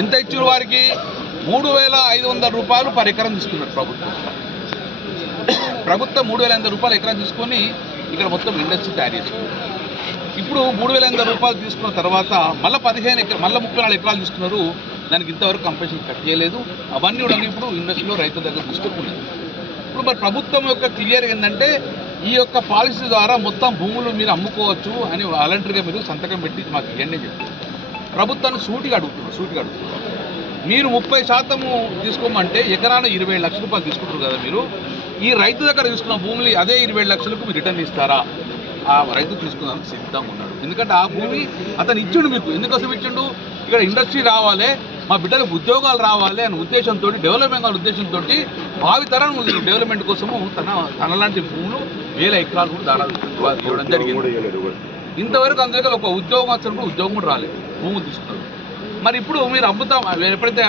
ఎంత ఇచ్చిన వారికి 3,500 రూపాయలు పర్ ఎకరం తీసుకున్నారు ప్రభుత్వం. 3,500 రూపాయలు ఎకరం తీసుకొని ఇక్కడ మొత్తం ఇండస్ట్రీ తయారు చేసుకున్నారు. ఇప్పుడు 3,500 రూపాయలు తీసుకున్న తర్వాత మళ్ళీ 34 ఎకరాలు తీసుకున్నారు. దానికి ఇంతవరకు కంపెన్సేషన్ కట్ చేయలేదు. అవన్నీ కూడా ఇప్పుడు ఇండస్ట్రీలో రైతుల దగ్గర తీసుకున్నారు. ఇప్పుడు మరి ప్రభుత్వం యొక్క క్లియర్ ఏంటంటే ఈ యొక్క పాలసీ ద్వారా మొత్తం భూములు మీరు అమ్ముకోవచ్చు అని వాలంటరీగా మీరు సంతకం పెట్టి మాకు ఇవన్నీ చెప్తారు. ప్రభుత్వాన్ని సూటిగా అడుగుతున్నారు. మీరు 30% తీసుకోమంటే ఎకరాన 27 లక్షల రూపాయలు తీసుకుంటారు కదా. మీరు ఈ రైతు దగ్గర తీసుకున్న భూములు అదే 27 లక్షలకు మీరు రిటర్న్ ఇస్తారా? ఆ రైతు తీసుకున్నానికి సిద్ధంగా ఉన్నాడు. ఎందుకంటే ఆ భూమి అతను ఇచ్చిండు మీకు. ఎందుకోసం ఇచ్చిండు? ఇక్కడ ఇండస్ట్రీ రావాలి, మా బిడ్డలకు ఉద్యోగాలు రావాలి అనే ఉద్దేశంతో, డెవలప్మెంట్ అనే ఉద్దేశంతో, భావితరం డెవలప్మెంట్ కోసము తనలాంటి భూములు 1000 ఎకరాలు కూడా దాదాపు ఇవ్వడం జరిగింది. ఇంతవరకు అందులో ఒక ఉద్యోగం వచ్చినప్పుడు ఉద్యోగం కూడా రాలేదు, భూములు తీసుకున్నారు. మరి ఇప్పుడు మీరు అమ్ముతాం ఎప్పుడైతే